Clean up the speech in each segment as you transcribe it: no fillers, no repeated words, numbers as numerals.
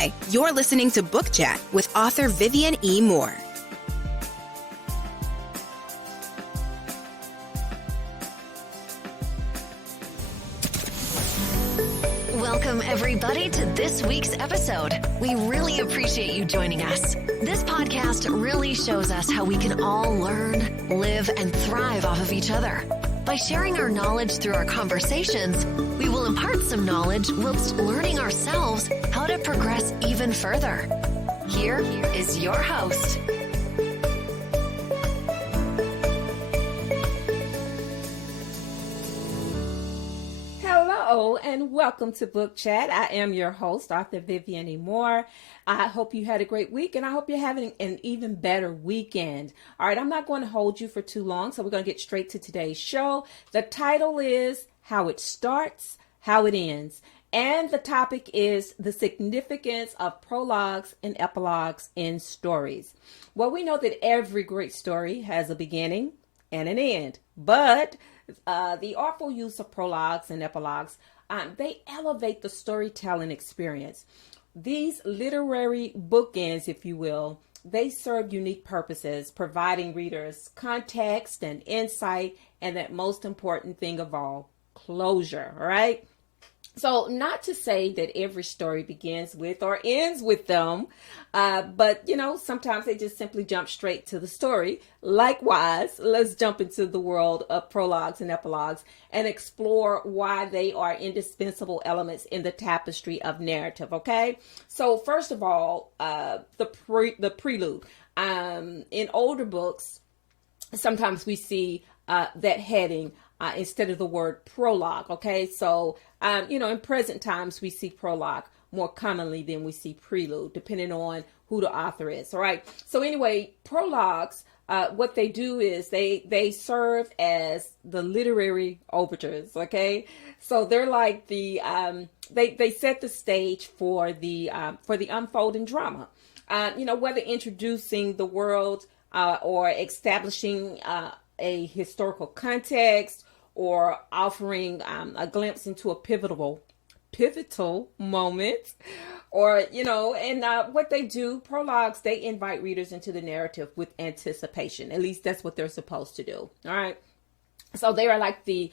Hi, you're listening to Book Chat with author Vivian E. Moore. Welcome, everybody, to this week's episode. We really appreciate you joining us. This podcast really shows us how we can all learn, live, and thrive off of each other. By sharing our knowledge through our conversations, we will impart some knowledge whilst learning ourselves how to progress even further. Here is your host. Hello and welcome to Book Chat. I am your host, author Vivian E. Moore. I hope you had a great week and I hope you're having an even better weekend. All right, I'm not going to hold you for too long, so we're going to get straight to today's show. The title is How It Starts, How It Ends. And the topic is the significance of prologues and epilogues in stories. Well, we know that every great story has a beginning and an end, but the artful use of prologues and epilogues, they elevate the storytelling experience. These literary bookends, if you will, they serve unique purposes, providing readers context and insight, and that most important thing of all, closure, all right? So not to say that every story begins with or ends with them, but, sometimes they just simply jump straight to the story. Likewise, let's jump into the world of prologues and epilogues and explore why they are indispensable elements in the tapestry of narrative, okay? So first of all, the prelude. In older books, sometimes we see that heading instead of the word prologue, okay? So, in present times, we see prologue more commonly than we see prelude, depending on who the author is, all right? So anyway, prologues, what they do is they serve as the literary overtures, okay? So they're like the, they set the stage for the unfolding drama, whether introducing the world or establishing a historical context, or offering a glimpse into a pivotal moment, or, and what they do, prologues, they invite readers into the narrative with anticipation. At least that's what they're supposed to do. All right. So they are like the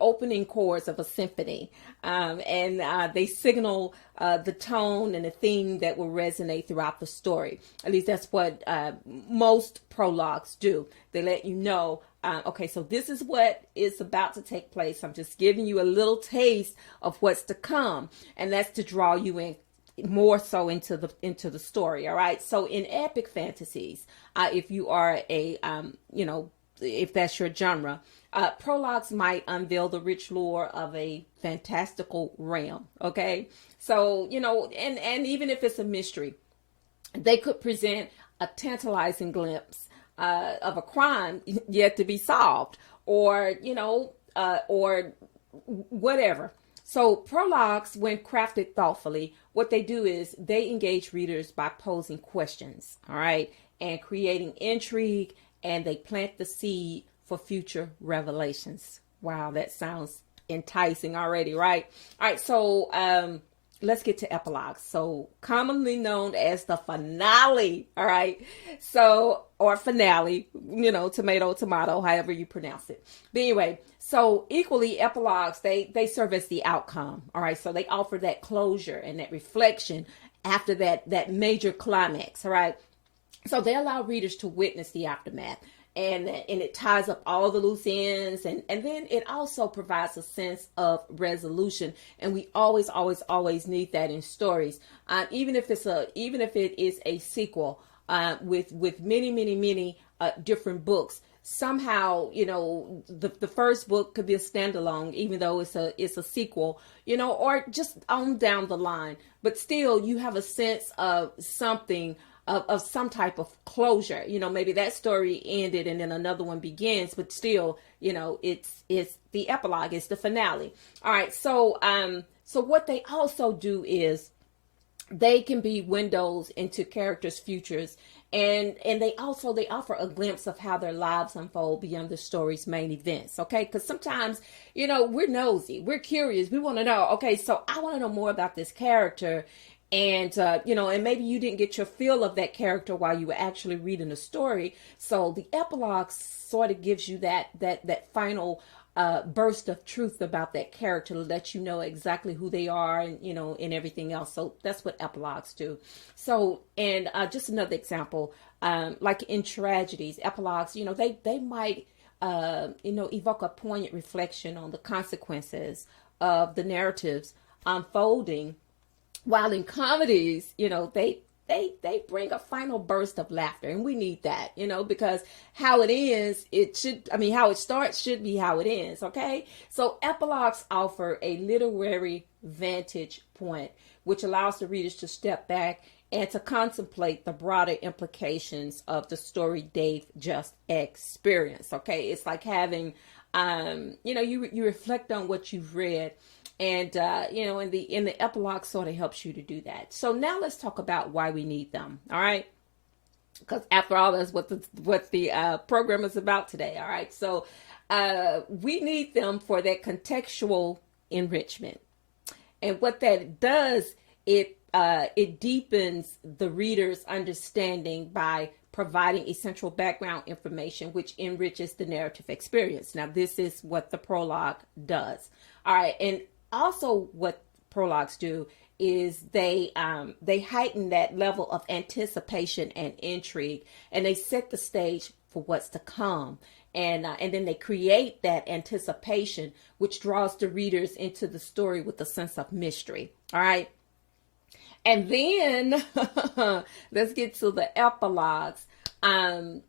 opening chords of a symphony, and they signal the tone and the theme that will resonate throughout the story. At least that's what most prologues do. They let you know, okay, so this is what is about to take place. I'm just giving you a little taste of what's to come, and that's to draw you in more so into the story. All right. So in epic fantasies, if you are if that's your genre, prologues might unveil the rich lore of a fantastical realm. Okay. So, and even if it's a mystery, they could present a tantalizing glimpse of a crime yet to be solved, or whatever. So prologues, when crafted thoughtfully, what they do is they engage readers by posing questions, all right, and creating intrigue, and they plant the seed for future revelations. Wow, that sounds enticing already, right? All right, so let's get to epilogues. So commonly known as the finale, all right? So, or finale, tomato, however you pronounce it. But anyway, so equally epilogues, they serve as the outcome, all right? So they offer that closure and that reflection after that major climax, all right? So they allow readers to witness the aftermath, and it ties up all the loose ends, and then it also provides a sense of resolution. And we always need that in stories, even if it is a sequel with many different books. Somehow, the first book could be a standalone, even though it's a sequel, or just on down the line. But still, you have a sense of something, of some type of closure. Maybe that story ended and then another one begins, but still, it's the epilogue, it's the finale. All right. So what they also do is they can be windows into characters' futures, and they offer a glimpse of how their lives unfold beyond the story's main events. Okay, because sometimes we're nosy, we're curious, we want to know. Okay, so I want to know more about this character, And and maybe you didn't get your feel of that character while you were actually reading the story. So the epilogue sort of gives you that final burst of truth about that character, to let you know exactly who they are, and and everything else. So that's what epilogues do. So, and just another example, like in tragedies, epilogues, they might evoke a poignant reflection on the consequences of the narratives unfolding, while in comedies, they bring a final burst of laughter, and we need that, because how it ends, how it starts should be how it ends. Okay. So epilogues offer a literary vantage point, which allows the readers to step back and to contemplate the broader implications of the story they've just experienced. Okay. It's like having, you reflect on what you've read, and in the epilogue sort of helps you to do that. So now let's talk about why we need them. All right, because after all, that's what the program is about today. All right, so we need them for that contextual enrichment, and what that does, it deepens the reader's understanding by providing essential background information, which enriches the narrative experience. Now, this is what the prologue does. All right, and also what prologues do is they heighten that level of anticipation and intrigue, and they set the stage for what's to come. And then they create that anticipation, which draws the readers into the story with a sense of mystery. All right. And then let's get to the epilogues. Epilogues'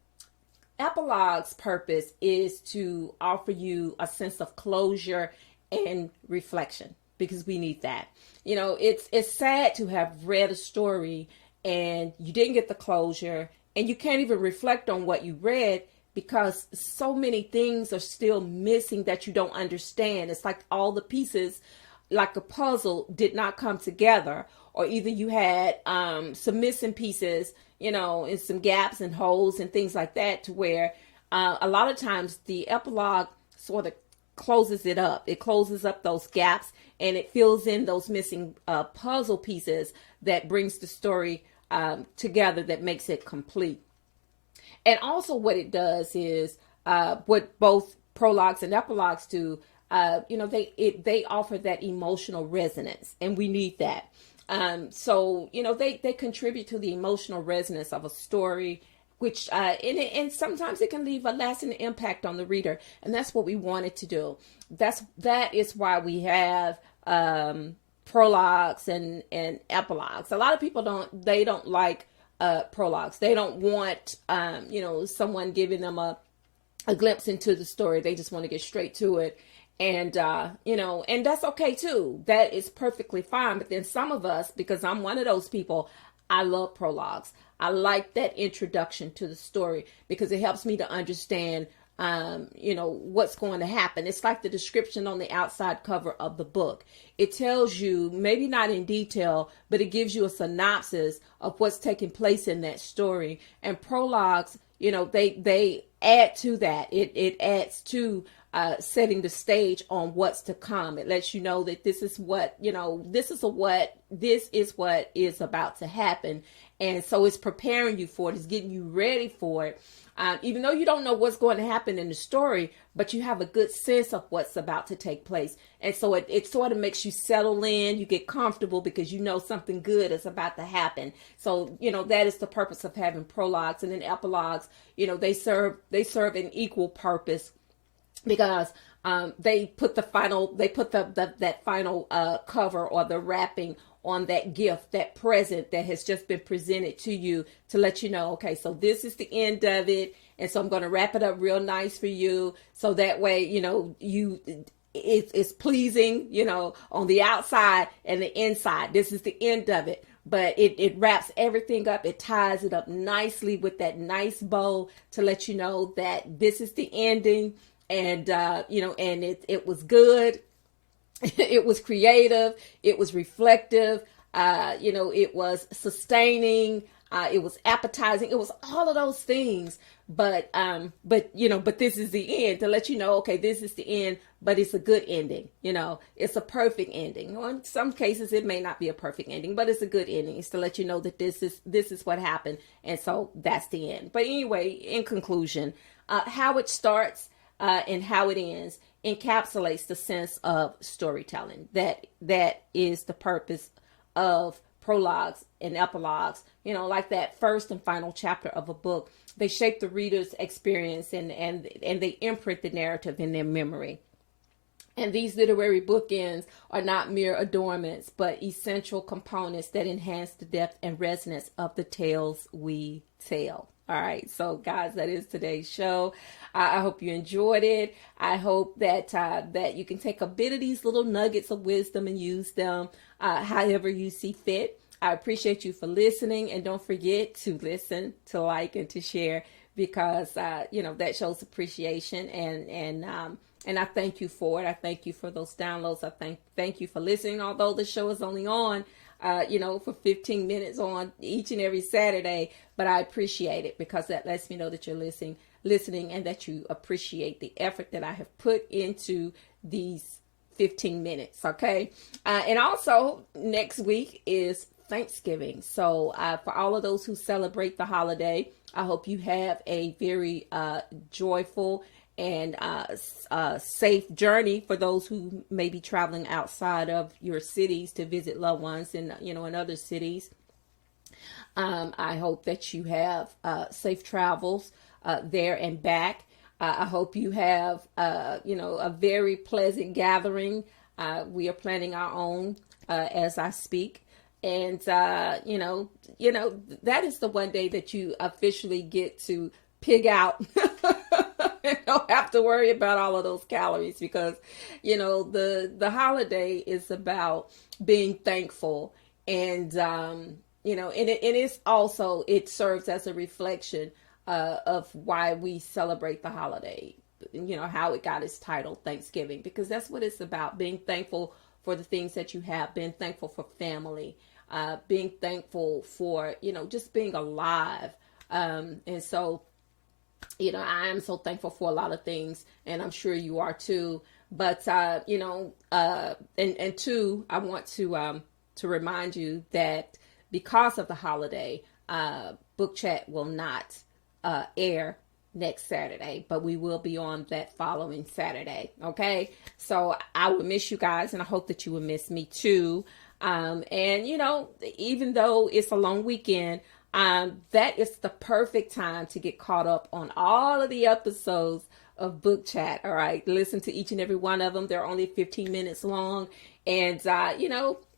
purpose is to offer you a sense of closure and reflection, because we need that. It's sad to have read a story and you didn't get the closure, and you can't even reflect on what you read because so many things are still missing that you don't understand. It's like all the pieces, like a puzzle, did not come together, or either you had some missing pieces, and some gaps and holes and things like that, to where a lot of times the epilogue sort of closes it up. It closes up those gaps, and it fills in those missing puzzle pieces that brings the story together, that makes it complete. And also what it does is what both prologues and epilogues do, they offer that emotional resonance, and we need that. So they contribute to the emotional resonance of a story, which and sometimes it can leave a lasting impact on the reader, and that's what we wanted to do. That is why we have prologues and epilogues. A lot of people don't like prologues. They don't want someone giving them a glimpse into the story. They just want to get straight to it. And and that's okay too. That is perfectly fine. But then some of us, because I'm one of those people, I love prologues. I like that introduction to the story, because it helps me to understand, what's going to happen. It's like the description on the outside cover of the book. It tells you, maybe not in detail, but it gives you a synopsis of what's taking place in that story. And prologues, they add to that. It adds to setting the stage on what's to come. It lets you know that this is what is about to happen. And so it's preparing you for it. It's getting you ready for it. Even though you don't know what's going to happen in the story, but you have a good sense of what's about to take place. And so it sort of makes you settle in. You get comfortable because you know something good is about to happen. So, that is the purpose of having prologues. And then epilogues, they serve an equal purpose, because they put that final cover, or the wrapping on that gift, that present that has just been presented to you, to let you know, okay, so this is the end of it. And so I'm going to wrap it up real nice for you. So that way, it's pleasing, on the outside and the inside. This is the end of it. But it wraps everything up. It ties it up nicely with that nice bow to let you know that this is the ending. And, and it was good. It was creative. It was reflective. It was sustaining. It was appetizing. It was all of those things. but this is the end, to let you know, okay, this is the end, but it's a good ending. It's a perfect ending. In some cases, it may not be a perfect ending, but it's a good ending. It's to let you know that this is what happened. And so that's the end. But anyway, in conclusion, how it starts and how it ends encapsulates the sense of storytelling. That is the purpose of prologues and epilogues. Like that first and final chapter of a book, they shape the reader's experience and they imprint the narrative in their memory. And these literary bookends are not mere adornments, but essential components that enhance the depth and resonance of the tales we tell. All right. So guys, that is today's show. I hope you enjoyed it. I hope that you can take a bit of these little nuggets of wisdom and use them however you see fit. I appreciate you for listening, and don't forget to listen, to like, and to share, because that shows appreciation, and I thank you for it. I thank you for those downloads. I thank you for listening, although the show is only on for 15 minutes on each and every Saturday, but I appreciate it, because that lets me know that you're listening and that you appreciate the effort that I have put into these 15 minutes. Okay. And also next week is Thanksgiving. So for all of those who celebrate the holiday, I hope you have a very joyful and safe journey. For those who may be traveling outside of your cities to visit loved ones in other cities, I hope that you have safe travels there and back. I hope you have a very pleasant gathering. We are planning our own as I speak. And, that is the one day that you officially get to pig out and don't have to worry about all of those calories, because, the holiday is about being thankful. And, and it serves as a reflection of why we celebrate the holiday, how it got its title, Thanksgiving, because that's what it's about, being thankful for the things that you have, being thankful for family, being thankful for, just being alive. And so, I am so thankful for a lot of things, and I'm sure you are too. But, and two, I want to remind you that because of the holiday, Book Chat will not air next Saturday, but we will be on that following Saturday. Okay. So I will miss you guys, and I hope that you will miss me too. And even though it's a long weekend, that is the perfect time to get caught up on all of the episodes of Book Chat. All right. Listen to each and every one of them. They're only 15 minutes long. And,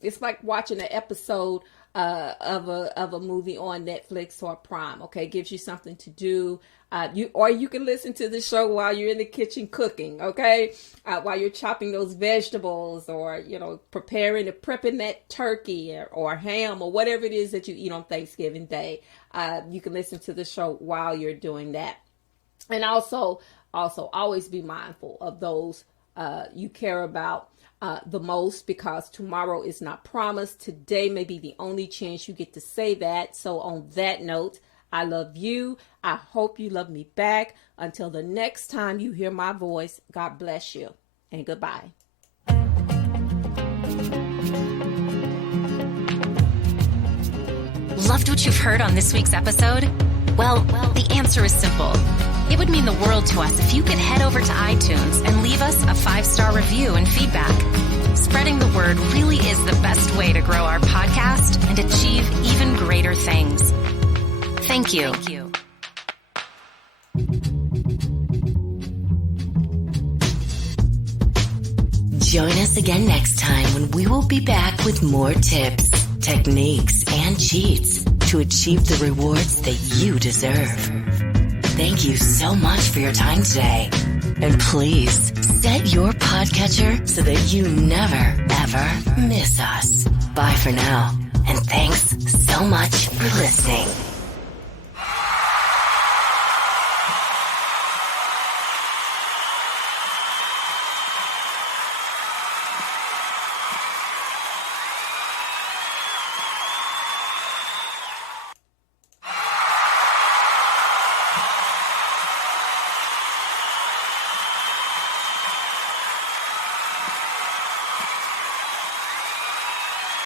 it's like watching an episode of a movie on Netflix or Prime. Okay. It gives you something to do. You can listen to the show while you're in the kitchen cooking, okay? While you're chopping those vegetables, or, prepping that turkey or ham or whatever it is that you eat on Thanksgiving Day. You can listen to the show while you're doing that. And also always be mindful of those you care about the most, because tomorrow is not promised. Today may be the only chance you get to say that. So on that note, I love you. I hope you love me back. Until the next time you hear my voice, God bless you, and goodbye. Loved what you've heard on this week's episode? Well, the answer is simple. It would mean the world to us if you could head over to iTunes and leave us a 5-star review and feedback. Spreading the word really is the best way to grow our podcast and achieve even greater things. Thank you. Join us again next time when we will be back with more tips, techniques, and cheats to achieve the rewards that you deserve. Thank you so much for your time today. And please set your podcatcher so that you never, ever miss us. Bye for now. And thanks so much for listening.